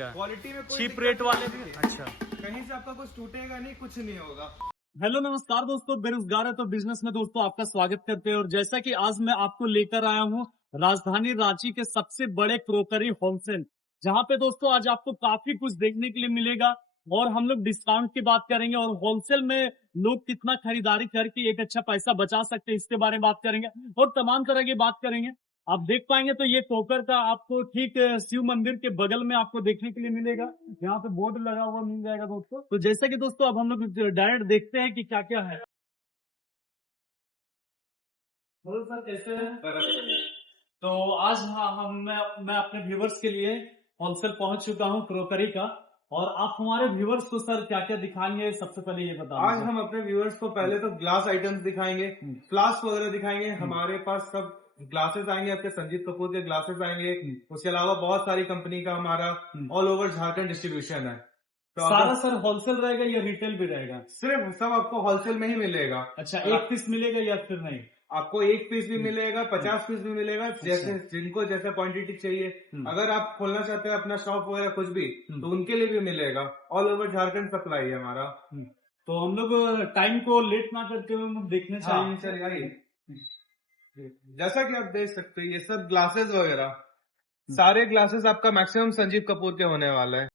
Quality में कोई cheap rate वाले भी। अच्छा, कहीं से आपका कुछ टूटेगा नहीं, कुछ नहीं होगा। हेलो नमस्कार दोस्तों, बेरोजगार है तो बिजनेस में दोस्तों आपका स्वागत करते हैं। और जैसा कि आज मैं आपको लेकर आया हूँ राजधानी रांची के सबसे बड़े क्रोकरी होलसेल, जहां पे दोस्तों आज आपको काफी कुछ देखने के लिए मिलेगा। और हम लोग डिस्काउंट की बात करेंगे और होलसेल में लोग कितना खरीदारी करके एक अच्छा पैसा बचा सकते हैं, इसके बारे में बात करेंगे और तमाम तरह की बात करेंगे। आप देख पाएंगे तो ये कोकर का आपको ठीक शिव मंदिर के बगल में आपको देखने के लिए मिलेगा। यहाँ पे बोर्ड लगा हुआ मिल जाएगा दोस्तों। तो जैसे कि दोस्तों अब हम लोग डायरेक्ट देखते हैं कि क्या क्या है। बोलो सर, कैसे हैं? तो आज मैं अपने व्यूवर्स के लिए होलसेल पहुंच चुका हूं क्रोकरी का। और आप हमारे व्यूवर्स को सर क्या क्या दिखाएंगे, सबसे पहले ये बता आज हम अपने व्यूअर्स को पहले तो ग्लास आइटम्स दिखाएंगे, फ्लास्क वगैरह दिखाएंगे। हमारे पास सब ग्लासेस आएंगे, आपके संजीव कपूर के ग्लासेस आएंगे। उसके अलावा बहुत सारी कंपनी का हमारा ऑल ओवर झारखंड डिस्ट्रीब्यूशन है। तो सारा सर होलसेल रहेगा या रिटेल भी रहेगा? सिर्फ सब आपको होलसेल में ही मिलेगा। अच्छा, एक पीस मिलेगा या फिर नहीं? आपको एक पीस भी मिलेगा, 50 पीस भी मिलेगा, जैसे जिनको जैसा क्वांटिटी चाहिए। अगर आप खोलना चाहते हैं अपना शॉप वगैरह कुछ भी, तो उनके लिए भी मिलेगा। ऑल ओवर झारखंड सप्लाई है हमारा। तो हम लोग टाइम को लेट ना करके हम लोग देखने चाहिए। चलिए आइए। जैसा कि आप देख सकते हैं, ये सब ग्लासेस वगैरह सारे ग्लासेस आपका मैक्सिमम संजीव कपूर के होने वाला है।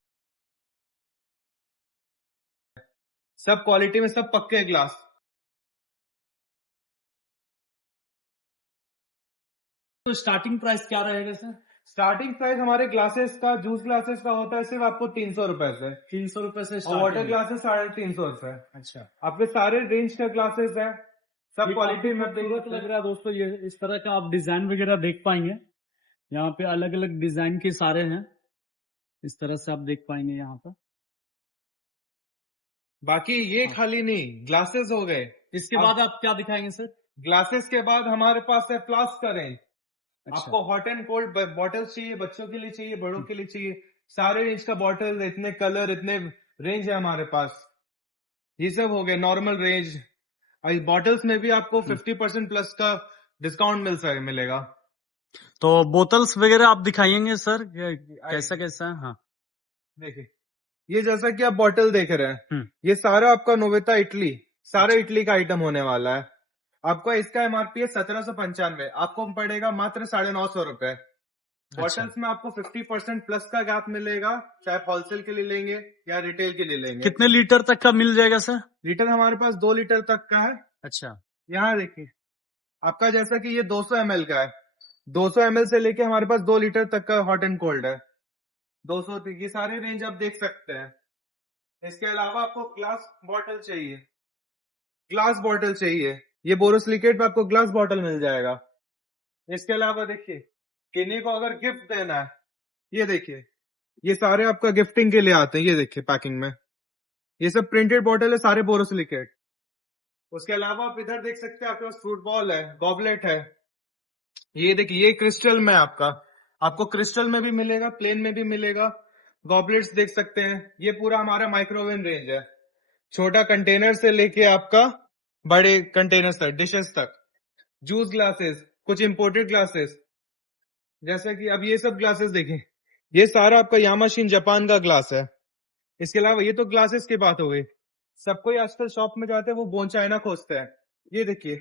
सब क्वालिटी में, सब पक्के ग्लास। तो स्टार्टिंग प्राइस क्या रहेगा सर? स्टार्टिंग प्राइस हमारे ग्लासेस का, जूस ग्लासेस का होता है सिर्फ आपको 300 रुपए से। 300 रुपए से और वाटर ग्लासेस 350 से। अच्छा, आपके सारे रेंज के ग्लासेस है, सब क्वालिटी में खूबसूरत लग रहा है दोस्तों। ये इस तरह का आप डिजाइन वगैरह देख पाएंगे। यहाँ पे अलग अलग डिजाइन के सारे हैं, इस तरह से आप देख पाएंगे यहाँ पर। बाकी ये खाली नहीं, ग्लासेस हो गए। इसके बाद आप क्या दिखाएंगे सर? ग्लासेस के बाद हमारे पास है फ्लास्क का रेंज। अच्छा। आपको हॉट एंड कोल्ड बॉटल्स चाहिए, बच्चों के लिए चाहिए, बड़ों के लिए चाहिए, सारे रेंज का बॉटल, इतने कलर, इतने रेंज है हमारे पास। ये सब हो गए नॉर्मल रेंज। बॉटल्स में भी आपको 50% प्लस का डिस्काउंट मिलेगा। तो बोतल्स वगैरह आप दिखाएंगे सर, कैसा कैसा है? हाँ, देखिए, ये जैसा कि आप बॉटल देख रहे हैं, ये सारा आपका नोवेटा इटली, सारा इटली का आइटम होने वाला है। आपका इसका एमआरपी है 1795, आपको पड़ेगा मात्र 950 रुपए। बॉटल्स में आपको 50% प्लस का गैप मिलेगा, चाहे होलसेल के लिए लेंगे या रिटेल के लिए लेंगे। कितने लीटर तक का मिल जाएगा सर? लीटर हमारे पास 2 लीटर तक का है। अच्छा, यहाँ देखिए, आपका जैसा कि ये 200 ml का है, 200 ml से लेके हमारे पास 2 लीटर तक का हॉट एंड कोल्ड है। 200 ये सारे रेंज आप देख सकते हैं। इसके अलावा आपको ग्लास बॉटल चाहिए, ग्लास बॉटल चाहिए, ये बोरोसिलिकेट में आपको ग्लास बॉटल मिल जाएगा। इसके अलावा देखिए, किन्हीं को अगर गिफ्ट देना है, ये देखिए, ये सारे आपका गिफ्टिंग के लिए आते हैं। ये देखिए पैकिंग में, ये सब प्रिंटेड बॉटल है, सारे बोरोसिलिकेट। उसके अलावा आप इधर देख सकते हैं, आपके पास फ्रूट बॉल है, गॉबलेट है। ये देखिए, ये क्रिस्टल में आपको क्रिस्टल में भी मिलेगा, प्लेन में भी मिलेगा। गॉबलेट्स देख सकते हैं, ये पूरा हमारा माइक्रोवेव रेंज है, छोटा कंटेनर से लेके आपका बड़े कंटेनर तक, डिशेस तक। जूस ग्लासेस, कुछ इंपोर्टेड ग्लासेस, जैसे कि अब ये सब ग्लासेस देखें, ये सारा आपका यामाशीन जापान का ग्लास है। इसके अलावा ये तो ग्लासेस की बात हो गई। सब कोई आजकल शॉप में जाते हैं, वो बोन चाइना खोजते हैं। ये देखिए,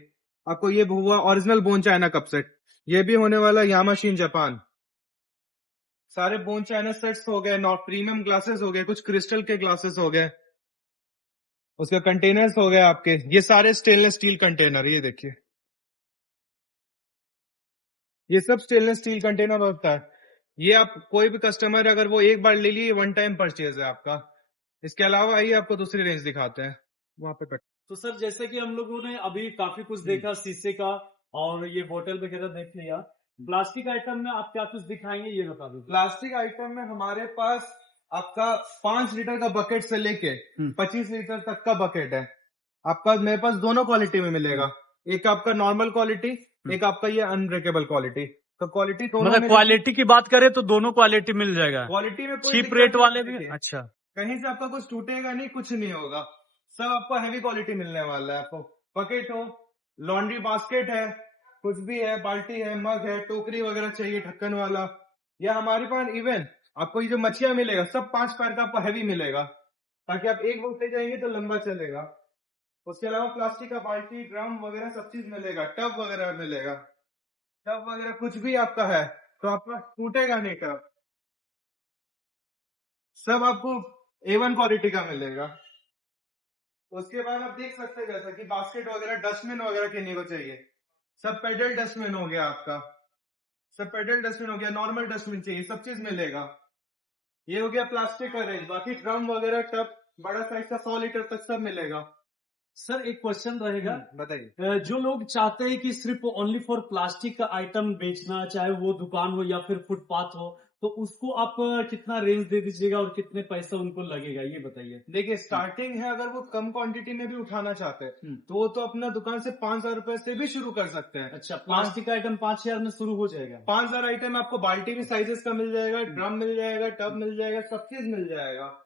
आपको ये हुआ original bone China cup set, ये भी होने वाला यामाशीन जापान। सारे बोन चाइना सेट्स हो गए, नॉट प्रीमियम ग्लासेस हो गए, कुछ क्रिस्टल के ग्लासेस हो गए, उसके कंटेनर्स हो गए आपके। ये सारे स्टेनलेस स्टील कंटेनर, ये देखिए, ये सब स्टेनलेस स्टील कंटेनर होता है। ये आप कोई भी कस्टमर अगर वो एक बार ले लिए, वन टाइम परचेज है आपका। इसके अलावा आइए आपको दूसरी रेंज दिखाते हैं, वहां पे कट। तो सर जैसे कि हम लोगों ने अभी काफी कुछ देखा, शीशे का और ये बोतल वगैरह देख लिया। प्लास्टिक आइटम में आप क्या कुछ दिखाएंगे, ये बता दो। प्लास्टिक आइटम में हमारे पास आपका 5 लीटर का बकेट से लेके 25 लीटर तक का बकेट है। आपका मेरे पास दोनों क्वालिटी में मिलेगा, एक आपका नॉर्मल क्वालिटी, एक आपका ये अनब्रेकेबल क्वालिटी। तो क्वालिटी दोनों मतलब क्वालिटी की बात करें तो दोनों क्वालिटी मिल जाएगा, क्वालिटी में कोई चीप रेट वाले भी। अच्छा, कहीं से आपका कुछ टूटेगा नहीं, कुछ नहीं होगा, सब आपको हैवी क्वालिटी मिलने वाला है। आपको बकेट हो, लॉन्ड्री बास्केट है, कुछ भी है, बाल्टी है, मग है, टोकरी वगैरह चाहिए ढक्कन वाला, या हमारे पास इवन आपको ये जो मछिया मिलेगा सब 5 पैर का आपको हैवी मिलेगा, ताकि आप एक वक्त ले जाएंगे तो लंबा चलेगा। उसके अलावा प्लास्टिक का बाल्टी, ड्रम वगैरह सब चीज मिलेगा, टब वगैरह मिलेगा। टब वगैरह कुछ भी आपका है तो आपका टूटेगा नहीं टब, सब आपको A1 क्वालिटी का मिलेगा। उसके बाद आप देख सकते हैं जैसा कि बास्केट वगैरह, डस्टबिन वगैरह किन्हीं को चाहिए, सब पेडल डस्टबिन हो गया आपका, सब पेडल डस्टबिन हो गया, नॉर्मल डस्टबिन चाहिए, सब चीज मिलेगा। ये हो गया प्लास्टिक का रेंज। बाकी ड्रम वगैरह, टब, बड़ा साइज का 100 लीटर तक सब मिलेगा। सर एक क्वेश्चन रहेगा, बताइए। जो लोग चाहते हैं कि सिर्फ ओनली फॉर प्लास्टिक का आइटम बेचना, चाहे वो दुकान हो या फिर फुटपाथ हो, तो उसको आप कितना रेंज दे दीजिएगा और कितने पैसा उनको लगेगा, ये बताइए। देखिए स्टार्टिंग है, अगर वो कम क्वांटिटी में भी उठाना चाहते हैं तो वो तो अपना दुकान से 5,000 रुपए से भी शुरू कर सकते हैं। अच्छा, प्लास्टिक का आइटम 5,000 में शुरू हो जाएगा। 5,000 आइटम आपको बाल्टी भी साइजेस का मिल जाएगा, ड्रम मिल जाएगा, टब मिल जाएगा, सब चीज मिल जाएगा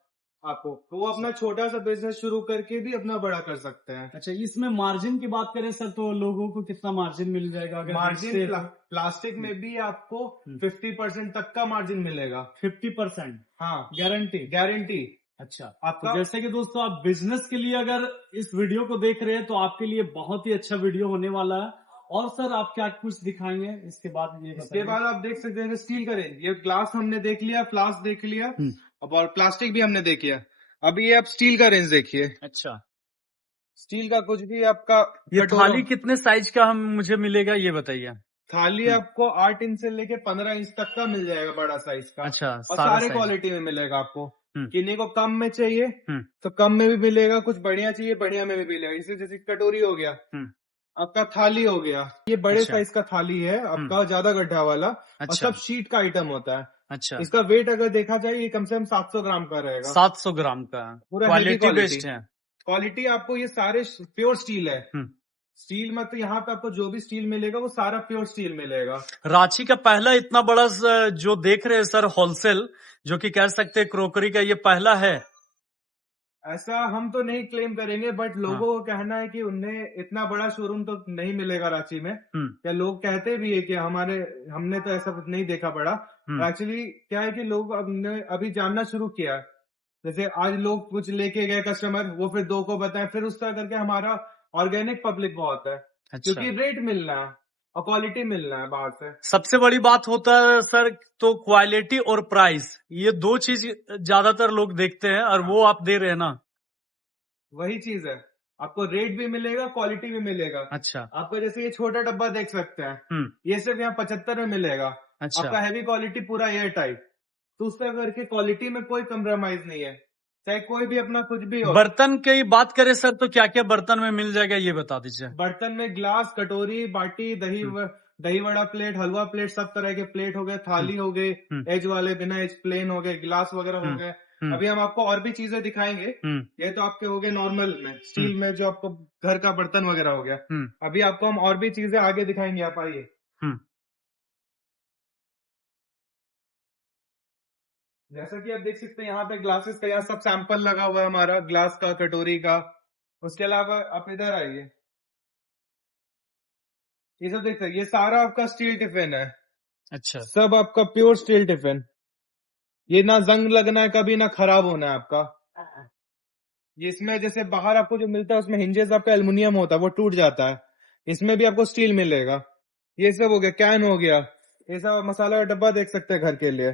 आपको। तो वो अपना छोटा सा बिजनेस शुरू करके भी अपना बड़ा कर सकते हैं। अच्छा, इसमें मार्जिन की बात करें सर, तो लोगों को कितना मार्जिन मिल जाएगा? अगर मार्जिन प्लास्टिक में भी आपको 50% तक का मार्जिन मिलेगा। 50%? हाँ, गारंटी? गारंटी। अच्छा, आपका तो जैसे कि दोस्तों आप बिजनेस के लिए अगर इस वीडियो को देख रहे हैं तो आपके लिए बहुत ही अच्छा वीडियो होने वाला है। और सर आप क्या कुछ दिखाएंगे इसके बाद? ये इसके बाद आप देख सकते हैं स्टील का रेंज। ये ग्लास हमने देख लिया, फ्लास्क देख लिया, और प्लास्टिक भी हमने देख लिया। अभी ये आप स्टील का रेंज देखिए। अच्छा, स्टील का कुछ भी आपका, ये थाली कितने साइज का हम मुझे मिलेगा, ये बताइए। थाली आपको 8 इंच से लेके 15 इंच तक का मिल जाएगा, बड़ा साइज का। अच्छा, और सारे क्वालिटी में मिलेगा आपको। किन्हीं को कम में चाहिए तो कम में भी मिलेगा, कुछ बढ़िया चाहिए बढ़िया में भी मिलेगा। इसे जैसे कटोरी हो गया, आपका थाली हो गया, ये बड़े अच्छा। साइज का थाली है आपका, ज्यादा गड्ढा वाला। और अच्छा। सब शीट का आइटम होता है। अच्छा, इसका वेट अगर देखा जाए ये कम से कम 700 ग्राम का रहेगा। 700 ग्राम का? पूरा क्वालिटी बेस्ड है? क्वालिटी आपको ये सारे प्योर स्टील है। स्टील में तो यहाँ पे आपको जो भी स्टील मिलेगा वो सारा प्योर स्टील मिलेगा। रांची का पहला इतना बड़ा जो देख रहे हैं सर होलसेल, जो कि कह सकते हैं क्रोकरी का, ये पहला है? ऐसा हम तो नहीं क्लेम करेंगे, बट लोगों को कहना है कि उन्हें इतना बड़ा शोरूम तो नहीं मिलेगा रांची में। या लोग कहते भी है कि हमने तो ऐसा कुछ नहीं देखा बड़ा। एक्चुअली क्या है कि लोग अभी जानना शुरू किया। जैसे आज लोग कुछ लेके गए कस्टमर, वो फिर 2 को बताए, फिर उस तरह करके हमारा ऑर्गेनिक पब्लिक बहुत है। अच्छा। क्योंकि रेट मिलना है और क्वालिटी मिलना है बाहर से। सबसे बड़ी बात होता है सर, तो क्वालिटी और प्राइस, ये 2 चीज ज्यादातर लोग देखते हैं, और वो आप दे रहे हैं ना? वही चीज है, आपको रेट भी मिलेगा, क्वालिटी भी मिलेगा। अच्छा। आपको जैसे ये छोटा डब्बा देख सकते हैं, ये सिर्फ यहाँ 75 में मिलेगा। अच्छा। आपका हैवी क्वालिटी पूरा एयर टाइट, तो उस तरह करके क्वालिटी में कोई कम्प्रोमाइज नहीं है, चाहे कोई भी अपना कुछ भी हो। बर्तन की बात करें सर, तो क्या क्या बर्तन में मिल जाएगा, ये बता दीजिए। बर्तन में ग्लास, कटोरी, बाटी, दही वड़ा प्लेट, हलवा प्लेट, सब तरह के प्लेट हो गए, थाली हो गए, एज वाले, बिना एज प्लेन हो गए, गिलास वगैरह हो गए। अभी हम आपको और भी चीजें दिखाएंगे। ये तो आपके हो गए नॉर्मल में, स्टील में जो आपको घर का बर्तन वगैरह हो गया। अभी आपको हम और भी चीजें आगे दिखाएंगे, आप आइए। जैसा कि आप देख सकते हैं यहाँ पे ग्लासेस का, यहाँ सब सैंपल लगा हुआ है हमारा, ग्लास का, कटोरी का। उसके अलावा आप इधर आइए, ये सब देख सकते, ये सारा आपका स्टील टिफिन है। अच्छा। सब आपका प्योर स्टील टिफिन, ये ना जंग लगना है कभी, ना खराब होना है आपका। ये इसमें जैसे बाहर आपको जो मिलता है उसमें हिंजेस आपका एल्युमिनियम होता है, वो टूट जाता है। इसमें भी आपको स्टील मिलेगा। ये सब हो गया, कैन हो गया, ये सब मसाला का डब्बा देख सकते हैं घर के लिए,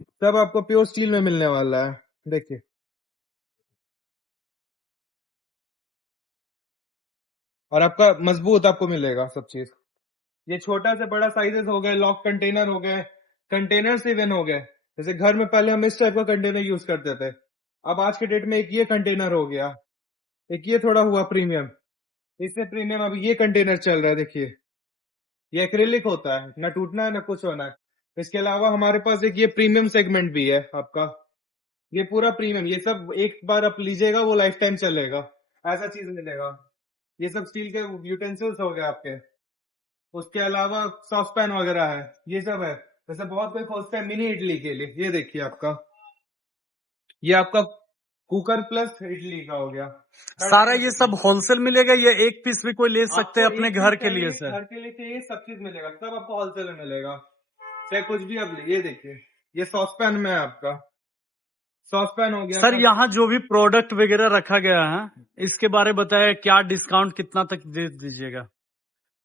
सब आपको प्योर स्टील में मिलने वाला है। देखिए, और आपका मजबूत आपको मिलेगा सब चीज। ये छोटा से बड़ा साइजेस हो गए, लॉक कंटेनर हो गए, कंटेनर्स इवन हो गए। जैसे घर में पहले हम इस टाइप का कंटेनर यूज करते थे, अब आज के डेट में एक ये कंटेनर हो गया, एक ये थोड़ा हुआ प्रीमियम, इससे प्रीमियम अभी ये कंटेनर चल रहा है। देखिए, ये एक्रिलिक होता है, ना टूटना है ना कुछ होना है। इसके अलावा हमारे पास एक ये प्रीमियम सेगमेंट भी है आपका, ये पूरा प्रीमियम, ये सब एक बार आप लीजिएगा वो लाइफ टाइम चलेगा, ऐसा चीज मिलेगा। ये सब स्टील के यूटेंसिल्स हो गए आपके। उसके अलावा सॉस पैन वगैरह है, ये सब है। जैसे बहुत कोई खोजता है मिनी इडली के लिए, ये देखिए आपका, ये आपका कुकर प्लस इडली का हो गया। सारा ये सब होलसेल मिलेगा, ये एक पीस भी कोई ले सकते हैं अपने घर के लिए सर? घर के लिए चाहिए, सब चीज मिलेगा, सब आपको होलसेल में मिलेगा, चाहे कुछ भी आप ले। ये देखिए, ये सॉस पैन में है आपका, सॉस पैन हो गया सर यहाँ जो भी प्रोडक्ट वगैरह रखा गया है इसके बारे में बताए, क्या डिस्काउंट कितना तक दे दीजिएगा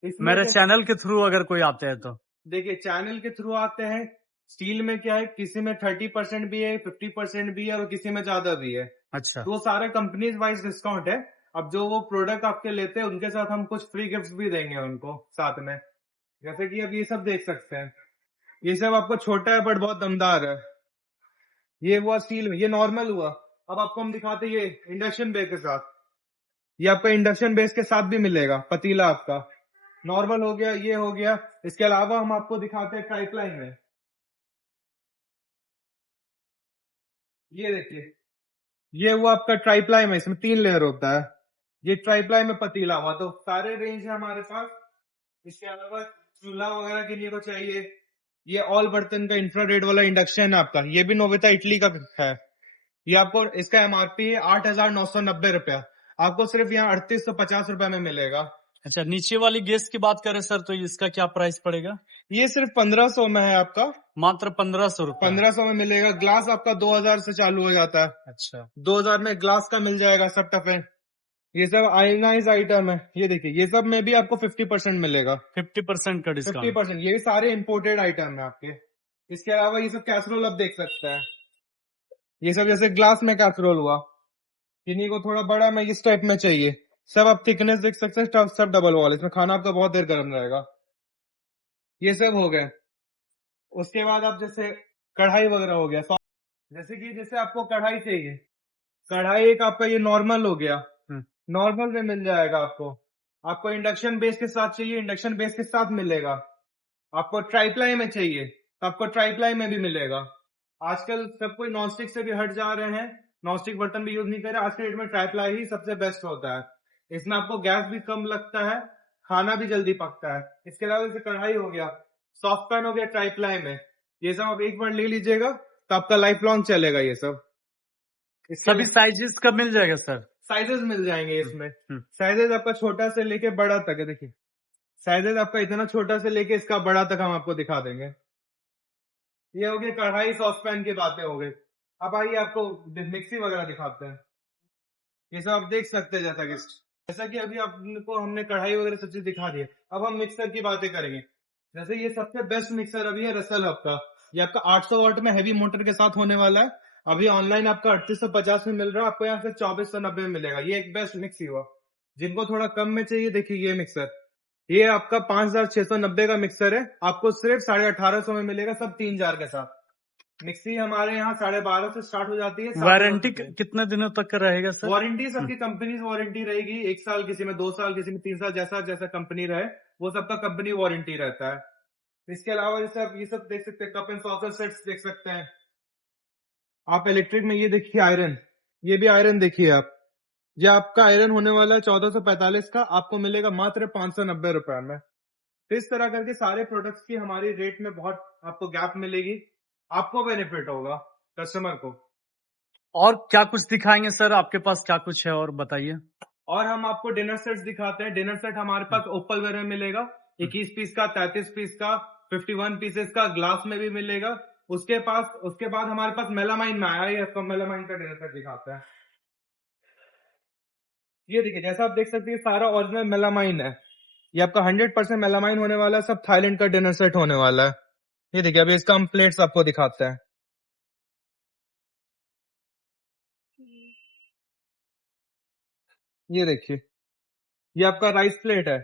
इसमें मेरे चैनल के थ्रू अगर कोई आते हैं तो? देखिए चैनल के थ्रू आते हैं, स्टील में क्या है, किसी में 30% भी है, 50% भी है और किसी में ज्यादा भी है। अच्छा, तो वो सारे कंपनीज वाइज डिस्काउंट है। अब जो वो प्रोडक्ट आपके लेते हैं उनके साथ हम कुछ फ्री गिफ्ट्स भी देंगे उनको साथ में, जैसे कि अब ये सब देख सकते हैं। ये सब आपको छोटा है बट बहुत दमदार है। ये हुआ स्टील में, ये नॉर्मल हुआ। अब आपको हम दिखाते हैं ये इंडक्शन बेस के साथ। ये आपका इंडक्शन बेस के साथ भी मिलेगा पतीला आपका। नॉर्मल हो गया, ये हो गया। इसके अलावा हम आपको दिखाते हैं ट्राइप्लाई में। ये देखिए, ये हुआ आपका ट्राइप्लाई में, इसमें 3 लेयर होता है। ये ट्राइप्लाई में पतीला हुआ। तो सारे रेंज है हमारे पास। इसके अलावा चूल्हा वगैरह के लिए को चाहिए, ये ऑल बर्तन का इंफ्रारेड वाला इंडक्शन है आपका। ये भी नोवेटा इटली का है। ये आपको इसका एमआरपी है 8,990 रुपया, आपको सिर्फ यहाँ 3,850 रुपए में मिलेगा। अच्छा, नीचे वाली गैस की बात करें सर तो इसका क्या प्राइस पड़ेगा? ये सिर्फ 1500 में है आपका, मात्र 1500 रुपए। 1500 में मिलेगा। ग्लास आपका 2000 से चालू हो जाता है। अच्छा, 2000 में ग्लास का मिल जाएगा सब टफे। ये सब आयनाइज आइटम है। ये देखिए, ये सब में भी आपको 50% मिलेगा, 50% का डिस्काउंट। 50%। ये भी सारे इंपोर्टेड आइटम है आपके। इसके अलावा ये सब कैसरोल आप देख सकते हैं। ये सब जैसे ग्लास में कैसरोल हुआ, किन्हीं को थोड़ा बड़ा में इस टाइप में चाहिए। सब आप थिकनेस देख सकते हैं, सब डबल वॉल। इसमें खाना आपका बहुत देर गर्म रहेगा। ये सब हो गए। उसके बाद आप जैसे कढ़ाई वगैरह हो गया, जैसे आपको कढ़ाई चाहिए, कढ़ाई एक आपका ये नॉर्मल हो गया, नॉर्मल में मिल जाएगा आपको। आपको इंडक्शन बेस के साथ चाहिए, इंडक्शन बेस के साथ मिलेगा। आपको ट्राइप्लाई में चाहिए तो आपको ट्राइप्लाई में भी मिलेगा। आजकल सब कोई नॉनस्टिक से भी हट जा रहे हैं, नॉनस्टिक बर्तन भी यूज नहीं कर रहे। आज के डेट में ट्राइप्लाई ही सबसे बेस्ट होता है। इसमें आपको गैस भी कम लगता है, खाना भी जल्दी पकता है। इसके अलावा जैसे कढ़ाई हो गया, सॉफ्ट पैन हो गया ट्राइप्लाई में, ये सब आप एक बार ले लीजिएगा तो आपका लाइफ लॉन्ग चलेगा ये सब। सभी साइजेस का मिल जाएगा सर? साइजेस मिल जाएंगे इसमें। साइजेस आपका छोटा से लेके बड़ा तक है। देखिए साइजेस आपका इतना छोटा से लेके इसका बड़ा तक हम आपको दिखा देंगे। ये हो गई कढ़ाई सॉस पैन की बातें हो गई। अब आइए आपको मिक्सी वगैरह दिखाते हैं। ये सब आप देख सकते हैं। जैसा कि अभी आपको हमने कढ़ाई वगैरह सब चीज दिखा दी है, अब हम मिक्सर की बातें करेंगे। जैसे ये सबसे बेस्ट मिक्सर अभी है रसल हब का। ये आपका 800 वाट में हैवी मोटर के साथ होने वाला है। अभी ऑनलाइन आपका 3850 में मिल रहा है, आपको यहाँ से 2490 में मिलेगा। ये एक बेस्ट मिक्सी हुआ। जिनको थोड़ा कम में चाहिए, देखिए ये मिक्सर, ये आपका 5690 का मिक्सर है, आपको सिर्फ 1850 में मिलेगा, सब 3 जार के साथ। मिक्सी हमारे यहाँ 1250 से स्टार्ट हो जाती है। वारंटी कितने दिनों तक का रहेगा सर? वारंटी सबकी कंपनी वारंटी रहेगी 1 साल, किसी में 2 साल, किसी में 3 साल, जैसा जैसा कंपनी रहे वो सबका कंपनी वारंटी रहता है। इसके अलावा जैसे आप ये सब देख सकते हैं, कप एंड सॉसर सेट्स देख सकते हैं आप। इलेक्ट्रिक में ये देखिए आयरन, ये भी आयरन देखिए आप। ये आपका आयरन होने वाला है 1445 का, आपको मिलेगा मात्र 590 रुपए में। तो इस तरह करके सारे प्रोडक्ट्स की हमारी रेट में बहुत आपको गैप मिलेगी, आपको बेनिफिट होगा, कस्टमर को। और क्या कुछ दिखाएंगे सर? आपके पास क्या कुछ है और बताइए। और हम आपको डिनर सेट्स दिखाते हैं। डिनर सेट हमारे पास ओपल वेयर में मिलेगा, 21 पीस का, 33 पीस का, 51 पीसेस का, ग्लास में भी मिलेगा। उसके बाद हमारे पास मेलामाइन में आया है, आपको मेलामाइन का डिनर सेट दिखाते हैं। ये देखिए, जैसा आप देख सकते हैं सारा ओरिजिनल मेलामाइन है। ये आपका 100% मेलामाइन होने वाला है, सब थाईलैंड का डिनर सेट होने वाला है। ये देखिए, अभी इसका हम प्लेट्स आपको दिखाते हैं। ये देखिए, ये आपका राइस प्लेट है।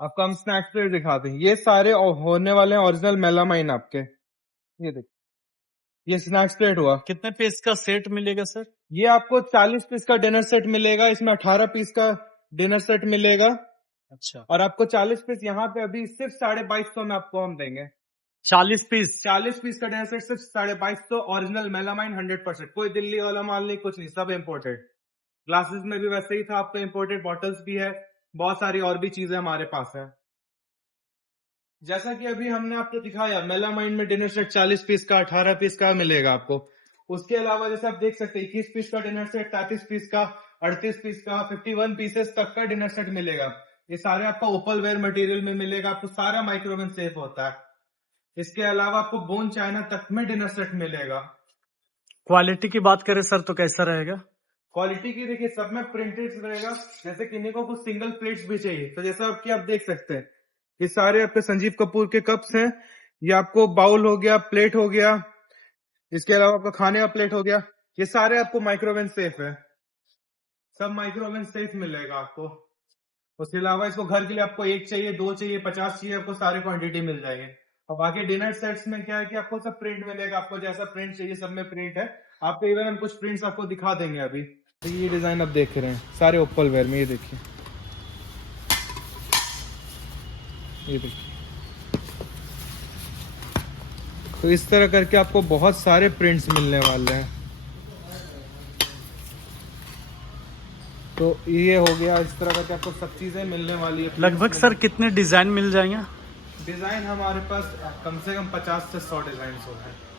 आपको हम स्नैक्स प्लेट दिखाते हैं। ये सारे होने वाले हैं ओरिजिनल मेलामाइन आपके। ये देखिए, ये स्नैक्स प्लेट हुआ। कितने पीस का सेट मिलेगा सर? ये आपको 40 पीस का डिनर सेट मिलेगा, इसमें 18 पीस का डिनर सेट मिलेगा। अच्छा, और आपको 40 पीस यहाँ पे अभी सिर्फ 2250 में आपको हम देंगे। 40 पीस? 40 पीस का डिनर सेट सिर्फ 2250, ओरिजिनल मेलामाइन 100%। कोई दिल्ली वाला माल नहीं, कुछ नहीं, सब इम्पोर्टेड। ग्लासेस में भी वैसे ही था आपको, इम्पोर्टेड बॉटल्स भी है, बहुत सारी और भी चीजें हमारे पास है। जैसा कि अभी हमने आपको दिखाया, मेलामाइन में डिनर सेट 40 पीस का, 18 पीस का मिलेगा आपको। उसके अलावा जैसे आप देख सकते हैं 21 पीस का डिनर सेट, 33 पीस का, 38 पीस का, 51 पीसेस तक का डिनर सेट मिलेगा। ये सारे आपका ओपल वेयर मटेरियल में मिलेगा, आपको सारा माइक्रोवेव सेफ होता है। इसके अलावा आपको बोन चाइना तक में डिनर सेट मिलेगा। क्वालिटी की बात करें सर तो कैसा रहेगा? क्वालिटी की देखिए सब में प्रिंटेड रहेगा। जैसे किन्हीं को कुछ सिंगल प्लेट्स भी चाहिए तो जैसा आपकी आप देख सकते हैं, ये सारे आपके संजीव कपूर के कप्स हैं। ये आपको बाउल हो गया, प्लेट हो गया, इसके अलावा आपका खाने का प्लेट हो गया, ये सारे आपको माइक्रोवेव सेफ है। सब माइक्रोवेव सेफ मिलेगा आपको। उसके अलावा इसको घर के लिए आपको 1 चाहिए, 2 चाहिए, 50 चाहिए, आपको सारे क्वांटिटी मिल जाएंगे। और बाकी डिनर सेट्स में क्या है कि आपको सब प्रिंट मिलेगा। आपको जैसा प्रिंट चाहिए सब में प्रिंट है। आपको इवन हम कुछ प्रिंट्स आपको दिखा देंगे अभी। तो ये डिजाइन आप देख रहे हैं सारे ओपल वेयर में, ये देखिए, ये देखिए। तो इस तरह करके आपको बहुत सारे प्रिंट्स मिलने वाले हैं। तो ये हो गया, इस तरह करके आपको सब चीजें मिलने वाली है। लगभग सर कितने डिजाइन मिल जाएंगे? डिजाइन हमारे पास कम से कम 50 से 100 डिजाइन होते हैं।